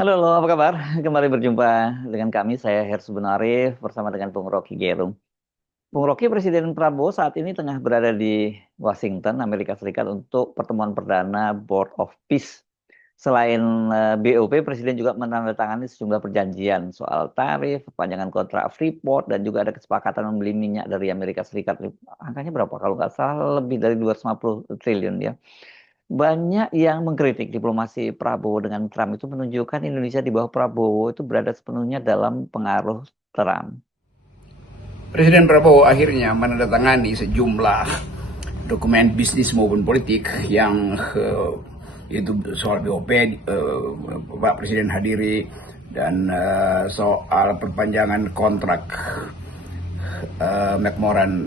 Halo, apa kabar? Kembali berjumpa dengan kami, saya Hersu Benarif bersama dengan Bung Rocky Gerung. Bung Rocky, Presiden Prabowo saat ini tengah berada di Washington, Amerika Serikat untuk pertemuan perdana Board of Peace. Selain BOP, Presiden juga menandatangani sejumlah perjanjian soal tarif, perpanjangan kontrak Freeport, dan juga ada kesepakatan membeli minyak dari Amerika Serikat. Angkanya berapa? Kalau nggak salah lebih dari 250 triliun ya. Banyak yang mengkritik diplomasi Prabowo dengan Trump itu menunjukkan Indonesia di bawah Prabowo itu berada sepenuhnya dalam pengaruh Trump. Presiden Prabowo akhirnya menandatangani sejumlah dokumen bisnis maupun politik yang itu soal BOP Pak Presiden hadiri dan soal perpanjangan kontrak McMoran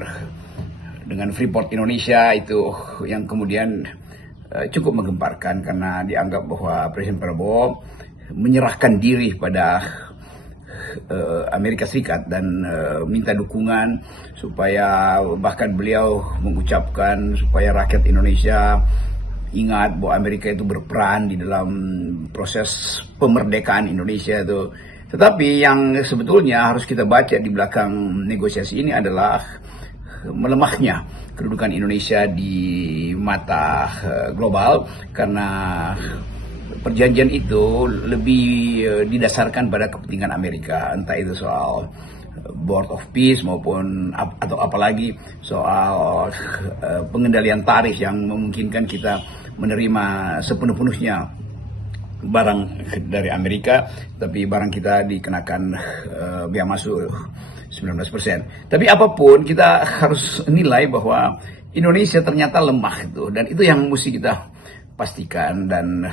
dengan Freeport Indonesia itu yang kemudian cukup menggemparkan karena dianggap bahwa Presiden Prabowo menyerahkan diri pada Amerika Serikat dan minta dukungan supaya bahkan beliau mengucapkan supaya rakyat Indonesia ingat bahwa Amerika itu berperan di dalam proses pemerdekaan Indonesia itu. Tetapi yang sebetulnya harus kita baca di belakang negosiasi ini adalah melemahnya kedudukan Indonesia di mata global karena perjanjian itu lebih didasarkan pada kepentingan Amerika, entah itu soal Board of Peace maupun atau apalagi soal pengendalian tarif yang memungkinkan kita menerima sepenuh-penuhnya barang dari Amerika, tapi barang kita dikenakan biaya masuk 19%. Tapi apapun kita harus nilai bahwa Indonesia ternyata lemah itu, dan itu yang mesti kita pastikan. Dan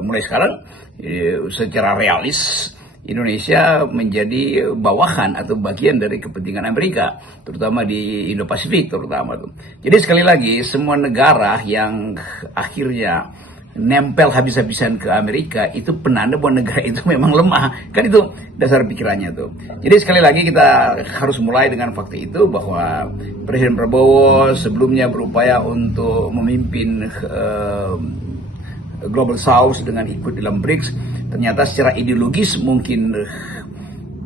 mulai sekarang secara realis Indonesia menjadi bawahan atau bagian dari kepentingan Amerika, terutama di Indo-Pasifik terutama tuh. Jadi sekali lagi semua negara yang akhirnya nempel habis-habisan ke Amerika itu penanda bahwa negara itu memang lemah. Kan itu dasar pikirannya tuh. Jadi sekali lagi kita harus mulai dengan fakta itu bahwa Presiden Prabowo sebelumnya berupaya untuk memimpin Global South dengan ikut dalam BRICS. Ternyata secara ideologis mungkin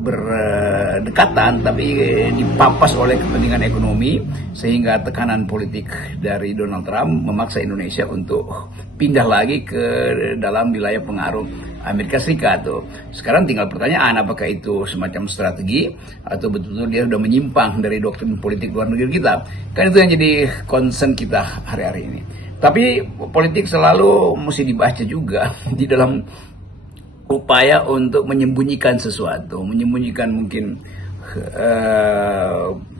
berdekatan, tapi dipapas oleh kepentingan ekonomi sehingga tekanan politik dari Donald Trump memaksa Indonesia untuk pindah lagi ke dalam wilayah pengaruh Amerika Serikat tuh. Sekarang tinggal pertanyaan apakah itu semacam strategi atau betul-betul dia sudah menyimpang dari doktrin politik luar negeri kita. Kan itu yang jadi concern kita hari-hari ini. Tapi politik selalu mesti dibaca juga di dalam upaya untuk menyembunyikan sesuatu, menyembunyikan mungkin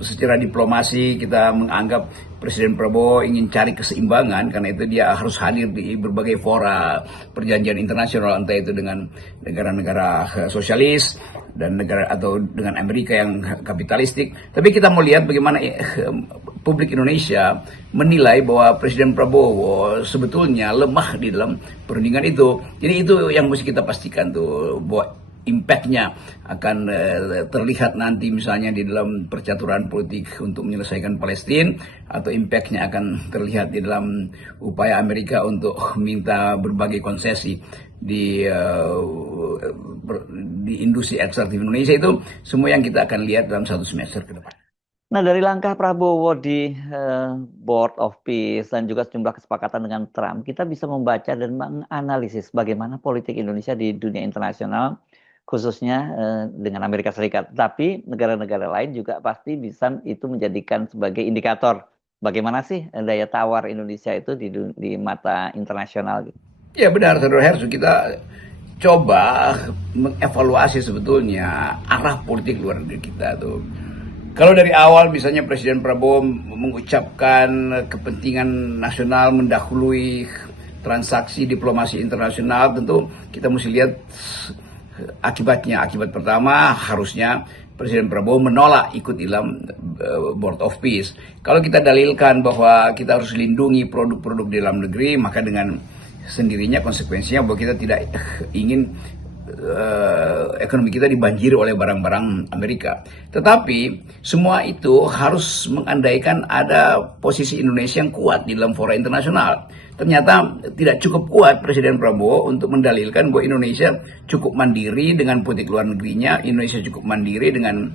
secara diplomasi kita menganggap Presiden Prabowo ingin cari keseimbangan, karena itu dia harus hadir di berbagai fora perjanjian internasional, entah itu dengan negara-negara sosialis dan negara atau dengan Amerika yang kapitalistik. Tapi kita mau lihat bagaimana publik Indonesia menilai bahwa Presiden Prabowo sebetulnya lemah di dalam perundingan itu. Jadi itu yang mesti kita pastikan tuh, bahwa impact-nya akan terlihat nanti misalnya di dalam percaturan politik untuk menyelesaikan Palestina, atau impact-nya akan terlihat di dalam upaya Amerika untuk minta berbagai konsesi di industri ekstraktif Indonesia. Itu semua yang kita akan lihat dalam 1 semester ke depan. Nah, dari langkah Prabowo di Board of Peace dan juga sejumlah kesepakatan dengan Trump, kita bisa membaca dan menganalisis bagaimana politik Indonesia di dunia internasional, khususnya dengan Amerika Serikat. Tapi negara-negara lain juga pasti bisa itu menjadikan sebagai indikator bagaimana sih daya tawar Indonesia itu di mata internasional gitu. Ya benar, Saudara Hersu, kita coba mengevaluasi sebetulnya arah politik luar negeri kita tuh. Kalau dari awal misalnya Presiden Prabowo mengucapkan kepentingan nasional mendahului transaksi diplomasi internasional, tentu kita mesti lihat akibatnya. Akibat pertama, harusnya Presiden Prabowo menolak ikut dalam Board of Peace. Kalau kita dalilkan bahwa kita harus lindungi produk-produk di dalam negeri, maka dengan sendirinya konsekuensinya bahwa kita tidak ingin ekonomi kita dibanjiri oleh barang-barang Amerika. Tetapi semua itu harus mengandaikan ada posisi Indonesia yang kuat di dalam fora internasional. Ternyata tidak cukup kuat Presiden Prabowo untuk mendalilkan bahwa Indonesia cukup mandiri dengan politik luar negerinya, Indonesia cukup mandiri dengan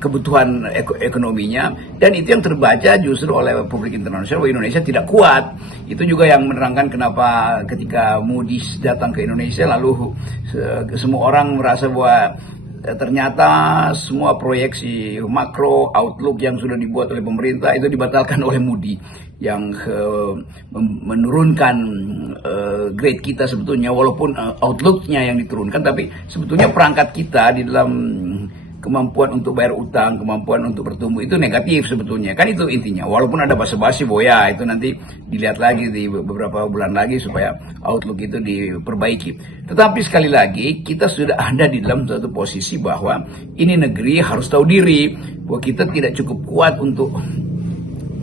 kebutuhan ekonominya, dan itu yang terbaca justru oleh publik internasional bahwa Indonesia tidak kuat. Itu juga yang menerangkan kenapa ketika Moody's datang ke Indonesia lalu semua orang merasa bahwa ternyata semua proyeksi makro outlook yang sudah dibuat oleh pemerintah itu dibatalkan oleh Moody yang menurunkan grade kita sebetulnya, walaupun outlooknya yang diturunkan, tapi sebetulnya perangkat kita di dalam kemampuan untuk bayar utang, kemampuan untuk bertumbuh itu negatif sebetulnya. Kan itu intinya. Walaupun ada basa-basi bahwa ya itu nanti dilihat lagi di beberapa bulan lagi supaya outlook itu diperbaiki. Tetapi sekali lagi kita sudah ada di dalam suatu posisi bahwa ini negeri harus tahu diri bahwa kita tidak cukup kuat untuk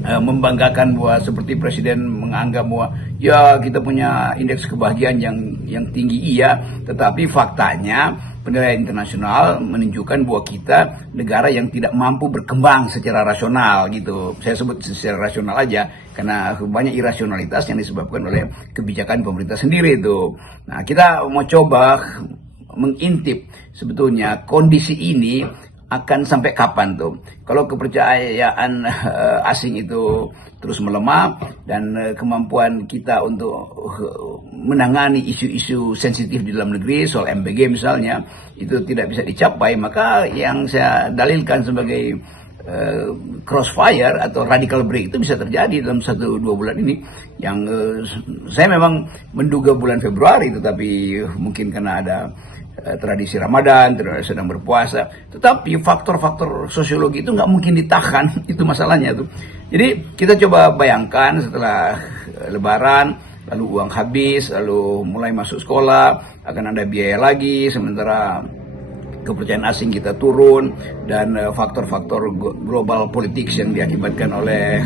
membanggakan bahwa seperti Presiden menganggap bahwa ya kita punya indeks kebahagiaan yang tinggi, iya, tetapi faktanya penilaian internasional menunjukkan bahwa kita negara yang tidak mampu berkembang secara rasional gitu. Saya sebut secara rasional aja karena banyak irasionalitas yang disebabkan oleh kebijakan pemerintah sendiri itu. Nah, kita mau coba mengintip sebetulnya kondisi ini akan sampai kapan tuh. Kalau kepercayaan asing itu terus melemah dan kemampuan kita untuk menangani isu-isu sensitif di dalam negeri, soal MBG misalnya, itu tidak bisa dicapai, maka yang saya dalilkan sebagai crossfire atau radical break itu bisa terjadi dalam 1-2 bulan ini. Yang saya memang menduga bulan Februari, tetapi mungkin karena ada tradisi Ramadan, sedang berpuasa, tetapi faktor-faktor sosiologi itu nggak mungkin ditahan, itu masalahnya tuh. Jadi kita coba bayangkan setelah Lebaran, lalu uang habis, lalu mulai masuk sekolah, akan ada biaya lagi, sementara kepercayaan asing kita turun, dan faktor-faktor global politik yang diakibatkan oleh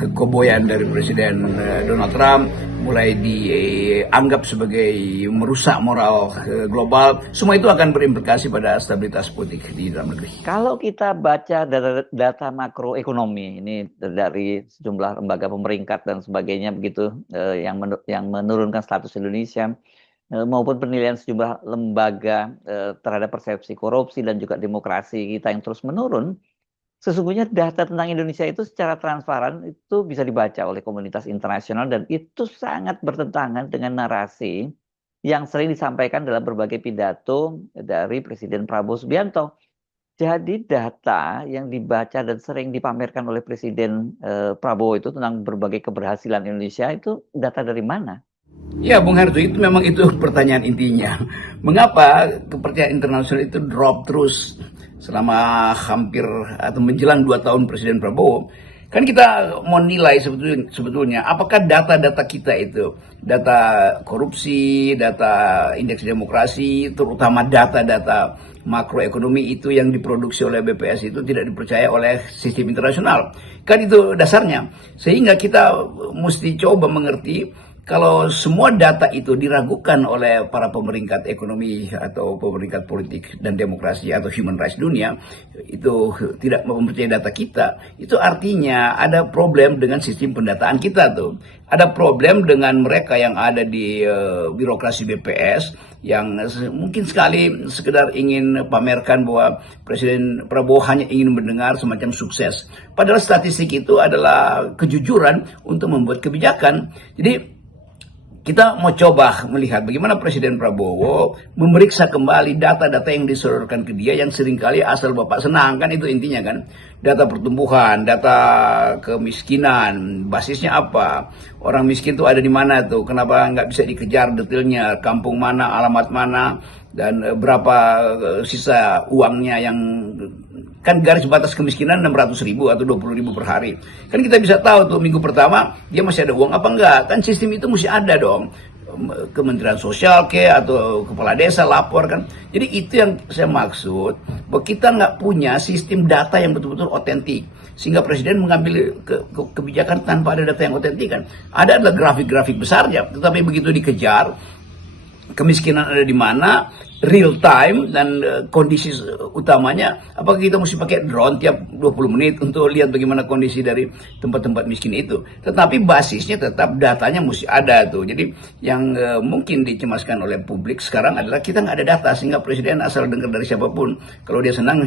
kekoboyan dari Presiden Donald Trump mulai dianggap sebagai merusak moral global. Semua itu akan berimplikasi pada stabilitas politik di dalam negeri. Kalau kita baca data makroekonomi ini dari sejumlah lembaga pemeringkat dan sebagainya begitu, yang menurunkan status Indonesia, maupun penilaian sejumlah lembaga terhadap persepsi korupsi dan juga demokrasi kita yang terus menurun, sesungguhnya data tentang Indonesia itu secara transparan itu bisa dibaca oleh komunitas internasional, dan itu sangat bertentangan dengan narasi yang sering disampaikan dalam berbagai pidato dari Presiden Prabowo Subianto. Jadi data yang dibaca dan sering dipamerkan oleh Presiden Prabowo itu tentang berbagai keberhasilan Indonesia itu data dari mana? Ya, Bung Harto, itu memang itu pertanyaan intinya. Mengapa kepercayaan internasional itu drop terus selama hampir atau menjelang 2 tahun Presiden Prabowo? Kan kita mau nilai sebetulnya apakah data-data kita itu, data korupsi, data indeks demokrasi, terutama data-data makroekonomi itu yang diproduksi oleh BPS itu tidak dipercaya oleh sistem internasional. Kan itu dasarnya. Sehingga kita mesti coba mengerti kalau semua data itu diragukan oleh para pemeringkat ekonomi atau pemeringkat politik dan demokrasi atau human rights dunia, itu tidak mempercayai data kita, itu artinya ada problem dengan sistem pendataan kita tuh. Ada problem dengan mereka yang ada di birokrasi BPS yang mungkin sekali sekedar ingin pamerkan bahwa Presiden Prabowo hanya ingin mendengar semacam sukses. Padahal statistik itu adalah kejujuran untuk membuat kebijakan. Jadi kita mau coba melihat bagaimana Presiden Prabowo memeriksa kembali data-data yang disodorkan ke dia yang seringkali asal Bapak senang, kan itu intinya kan. Data pertumbuhan, data kemiskinan, basisnya apa? Orang miskin tuh ada di mana tuh? Kenapa nggak bisa dikejar detailnya? Kampung mana, alamat mana, dan berapa sisa uangnya yang kan garis batas kemiskinan 600.000 atau 20.000 per hari. Kan kita bisa tahu tuh minggu pertama dia masih ada uang apa enggak. Kan sistem itu mesti ada dong. Kementerian Sosial atau kepala desa lapor kan. Jadi itu yang saya maksud, bahwa kita nggak punya sistem data yang betul-betul otentik. Sehingga Presiden mengambil kebijakan tanpa ada data yang otentik kan. Ada adalah grafik-grafik besarnya, tetapi begitu dikejar, kemiskinan ada di mana, real time, dan kondisi utamanya, apakah kita mesti pakai drone tiap 20 menit untuk lihat bagaimana kondisi dari tempat-tempat miskin itu. Tetapi basisnya tetap datanya mesti ada tuh. Jadi yang mungkin dicemaskan oleh publik sekarang adalah kita nggak ada data, sehingga presiden asal dengar dari siapapun, kalau dia senang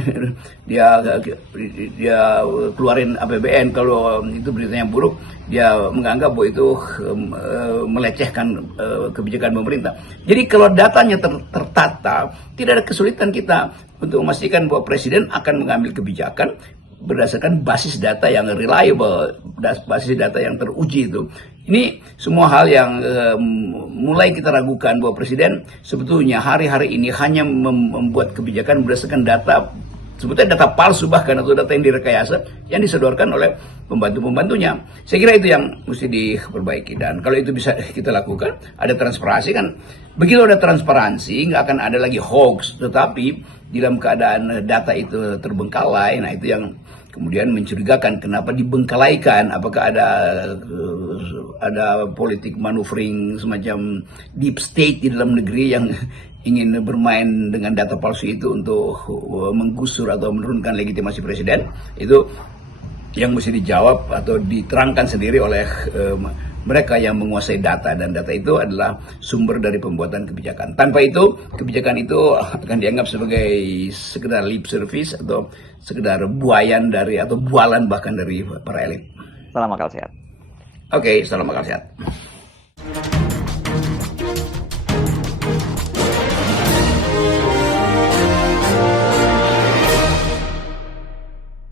dia keluarin APBN, kalau itu beritanya buruk dia menganggap bahwa itu melecehkan kebijakan pemerintah. Jadi kalau datanya tertata, tidak ada kesulitan kita untuk memastikan bahwa presiden akan mengambil kebijakan berdasarkan basis data yang reliable, basis data yang teruji itu. Ini semua hal yang mulai kita ragukan bahwa presiden sebetulnya hari-hari ini hanya membuat kebijakan berdasarkan data, sebetulnya data palsu bahkan, atau data yang direkayasa yang disodorkan oleh pembantu-pembantunya. Saya kira itu yang mesti diperbaiki, dan kalau itu bisa kita lakukan, ada transparansi kan. Begitu ada transparansi, nggak akan ada lagi hoax. Tetapi dalam keadaan data itu terbengkalai, nah itu yang kemudian mencurigakan. Kenapa dibengkalaikan? Apakah ada politik maneuvering semacam deep state di dalam negeri yang ingin bermain dengan data palsu itu untuk menggusur atau menurunkan legitimasi presiden? Itu yang mesti dijawab atau diterangkan sendiri oleh mereka yang menguasai data, dan data itu adalah sumber dari pembuatan kebijakan. Tanpa itu, kebijakan itu akan dianggap sebagai sekedar lip service atau sekedar buayan dari, atau bualan bahkan dari para elit. Salam akal sehat. Oke, salam akal sehat.